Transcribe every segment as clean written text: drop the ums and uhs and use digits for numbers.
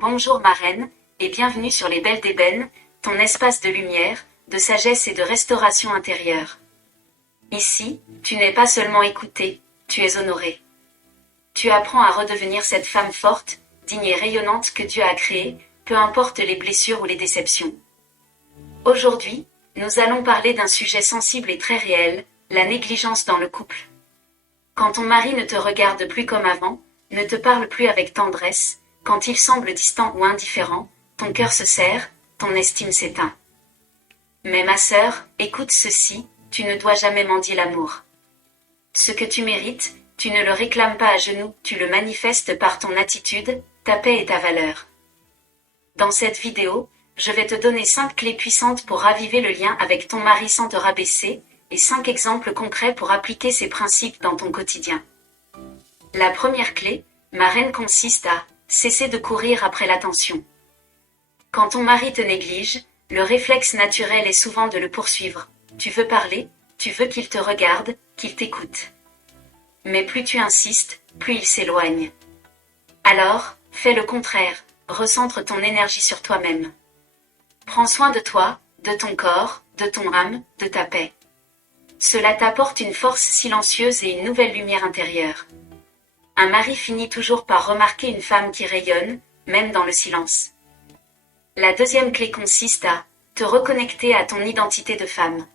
Bonjour ma reine, et bienvenue sur les Belles d'Ébène, ton espace de lumière, de sagesse et de restauration intérieure. Ici, tu n'es pas seulement écoutée, tu es honorée. Tu apprends à redevenir cette femme forte, digne et rayonnante que Dieu a créée, peu importe les blessures ou les déceptions. Aujourd'hui, nous allons parler d'un sujet sensible et très réel, la négligence dans le couple. Quand ton mari ne te regarde plus comme avant, ne te parle plus avec tendresse, quand il semble distant ou indifférent, ton cœur se serre, ton estime s'éteint. Mais ma sœur, écoute ceci, tu ne dois jamais mendier l'amour. Ce que tu mérites, tu ne le réclames pas à genoux, tu le manifestes par ton attitude, ta paix et ta valeur. Dans cette vidéo, je vais te donner 5 clés puissantes pour raviver le lien avec ton mari sans te rabaisser, et 5 exemples concrets pour appliquer ces principes dans ton quotidien. La première clé, ma reine, consiste à cesser de courir après l'attention. Quand ton mari te néglige, le réflexe naturel est souvent de le poursuivre. Tu veux parler, tu veux qu'il te regarde, qu'il t'écoute. Mais plus tu insistes, plus il s'éloigne. Alors, fais le contraire, recentre ton énergie sur toi-même. Prends soin de toi, de ton corps, de ton âme, de ta paix. Cela t'apporte une force silencieuse et une nouvelle lumière intérieure. Un mari finit toujours par remarquer une femme qui rayonne, même dans le silence. La deuxième clé consiste à te reconnecter à ton identité de femme.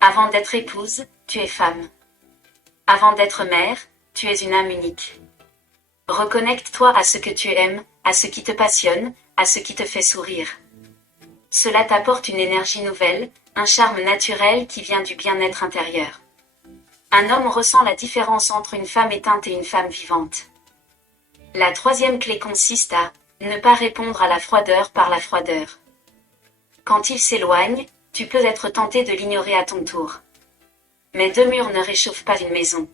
Avant d'être épouse, tu es femme. Avant d'être mère, tu es une âme unique. Reconnecte-toi à ce que tu aimes, à ce qui te passionne, à ce qui te fait sourire. Cela t'apporte une énergie nouvelle, un charme naturel qui vient du bien-être intérieur. Un homme ressent la différence entre une femme éteinte et une femme vivante. La troisième clé consiste à ne pas répondre à la froideur par la froideur. Quand il s'éloigne, tu peux être tenté de l'ignorer à ton tour. Mais 2 murs ne réchauffent pas une maison.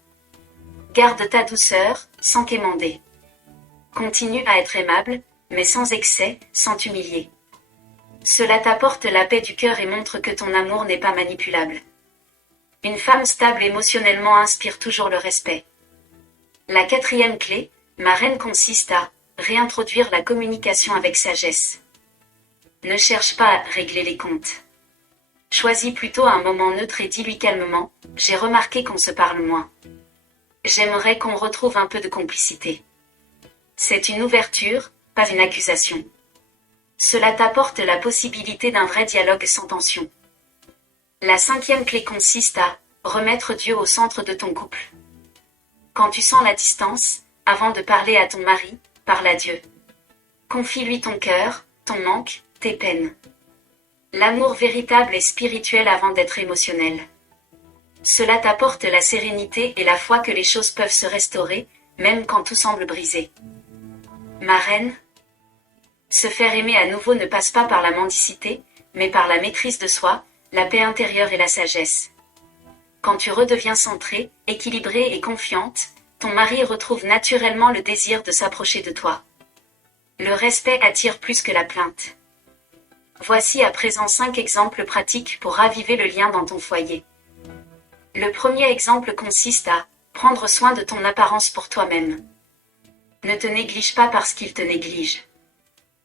Garde ta douceur, sans quémander. Continue à être aimable, mais sans excès, sans t'humilier. Cela t'apporte la paix du cœur et montre que ton amour n'est pas manipulable. Une femme stable émotionnellement inspire toujours le respect. La quatrième clé, ma reine, consiste à réintroduire la communication avec sagesse. Ne cherche pas à régler les comptes. Choisis plutôt un moment neutre et dis-lui calmement, j'ai remarqué qu'on se parle moins. J'aimerais qu'on retrouve un peu de complicité. C'est une ouverture, pas une accusation. Cela t'apporte la possibilité d'un vrai dialogue sans tension. La cinquième clé consiste à remettre Dieu au centre de ton couple. Quand tu sens la distance, avant de parler à ton mari, parle à Dieu. Confie-lui ton cœur, ton manque, tes peines. L'amour véritable est spirituel avant d'être émotionnel. Cela t'apporte la sérénité et la foi que les choses peuvent se restaurer, même quand tout semble brisé. Ma reine, se faire aimer à nouveau ne passe pas par la mendicité, mais par la maîtrise de soi, la paix intérieure et la sagesse. Quand tu redeviens centrée, équilibrée et confiante, ton mari retrouve naturellement le désir de s'approcher de toi. Le respect attire plus que la plainte. Voici à présent 5 exemples pratiques pour raviver le lien dans ton foyer. Le premier exemple consiste à prendre soin de ton apparence pour toi-même. Ne te néglige pas parce qu'il te néglige.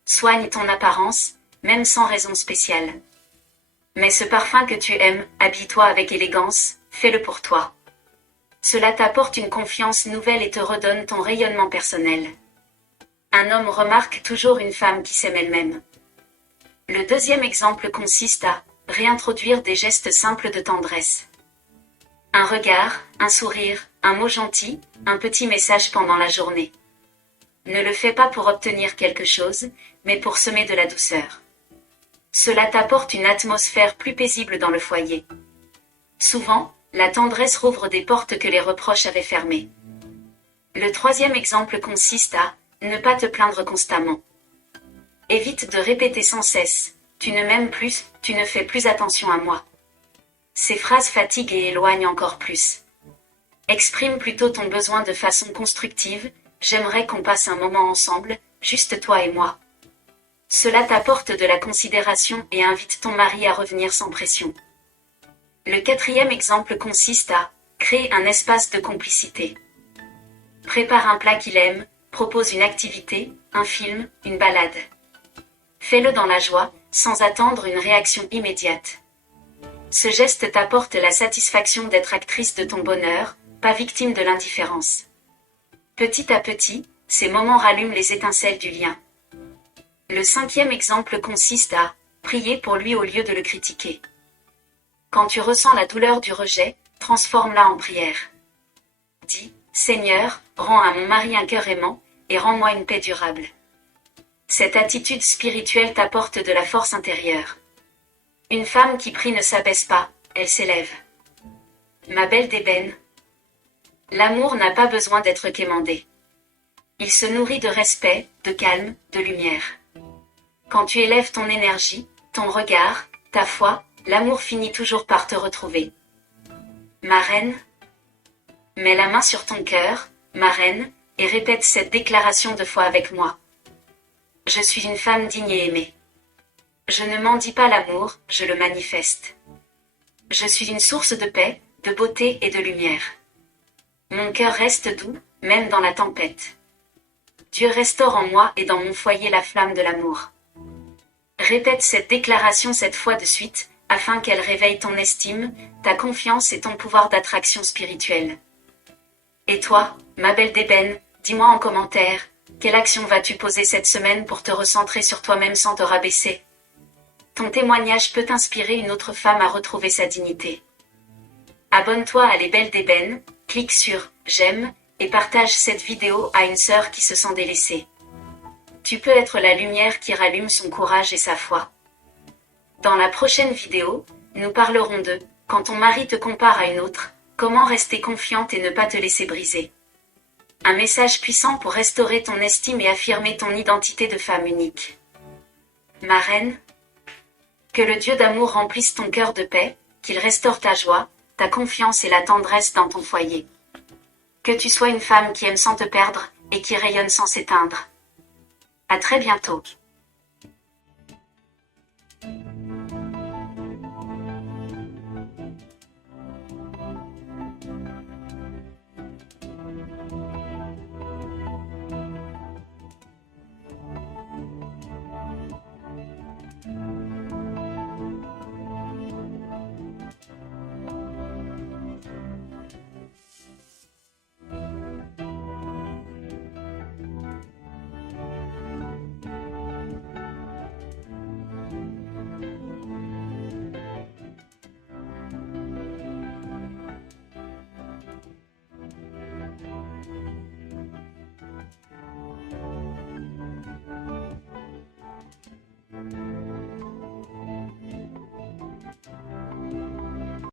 Soigne ton apparence, même sans raison spéciale. Mais ce parfum que tu aimes, habille-toi avec élégance, fais-le pour toi. Cela t'apporte une confiance nouvelle et te redonne ton rayonnement personnel. Un homme remarque toujours une femme qui s'aime elle-même. Le deuxième exemple consiste à réintroduire des gestes simples de tendresse. Un regard, un sourire, un mot gentil, un petit message pendant la journée. Ne le fais pas pour obtenir quelque chose, mais pour semer de la douceur. Cela t'apporte une atmosphère plus paisible dans le foyer. Souvent, la tendresse rouvre des portes que les reproches avaient fermées. Le troisième exemple consiste à ne pas te plaindre constamment. Évite de répéter sans cesse « tu ne m'aimes plus, tu ne fais plus attention à moi ». Ces phrases fatiguent et éloignent encore plus. Exprime plutôt ton besoin de façon constructive « j'aimerais qu'on passe un moment ensemble, juste toi et moi ». Cela t'apporte de la considération et invite ton mari à revenir sans pression. Le quatrième exemple consiste à créer un espace de complicité. Prépare un plat qu'il aime, propose une activité, un film, une balade. Fais-le dans la joie, sans attendre une réaction immédiate. Ce geste t'apporte la satisfaction d'être actrice de ton bonheur, pas victime de l'indifférence. Petit à petit, ces moments rallument les étincelles du lien. Le 5e exemple consiste à prier pour lui au lieu de le critiquer. Quand tu ressens la douleur du rejet, transforme-la en prière. Dis, Seigneur, rends à mon mari un cœur aimant, et rends-moi une paix durable. Cette attitude spirituelle t'apporte de la force intérieure. Une femme qui prie ne s'abaisse pas, elle s'élève. Ma belle d'ébène. L'amour n'a pas besoin d'être quémandé. Il se nourrit de respect, de calme, de lumière. Quand tu élèves ton énergie, ton regard, ta foi, l'amour finit toujours par te retrouver. Ma reine. Mets la main sur ton cœur, ma reine, et répète cette déclaration de foi avec moi. Je suis une femme digne et aimée. Je ne mendie pas l'amour, je le manifeste. Je suis une source de paix, de beauté et de lumière. Mon cœur reste doux, même dans la tempête. Dieu restaure en moi et dans mon foyer la flamme de l'amour. Répète cette déclaration 7 fois de suite, afin qu'elle réveille ton estime, ta confiance et ton pouvoir d'attraction spirituelle. Et toi, ma belle d'ébène, dis-moi en commentaire, quelle action vas-tu poser cette semaine pour te recentrer sur toi-même sans te rabaisser? Ton témoignage peut inspirer une autre femme à retrouver sa dignité. Abonne-toi à Les Belles d'Ébène, clique sur « J'aime » et partage cette vidéo à une sœur qui se sent délaissée. Tu peux être la lumière qui rallume son courage et sa foi. Dans la prochaine vidéo, nous parlerons de « Quand ton mari te compare à une autre, comment rester confiante et ne pas te laisser briser ?» Un message puissant pour restaurer ton estime et affirmer ton identité de femme unique. Ma reine, que le Dieu d'amour remplisse ton cœur de paix, qu'il restaure ta joie, ta confiance et la tendresse dans ton foyer. Que tu sois une femme qui aime sans te perdre, et qui rayonne sans s'éteindre. À très bientôt.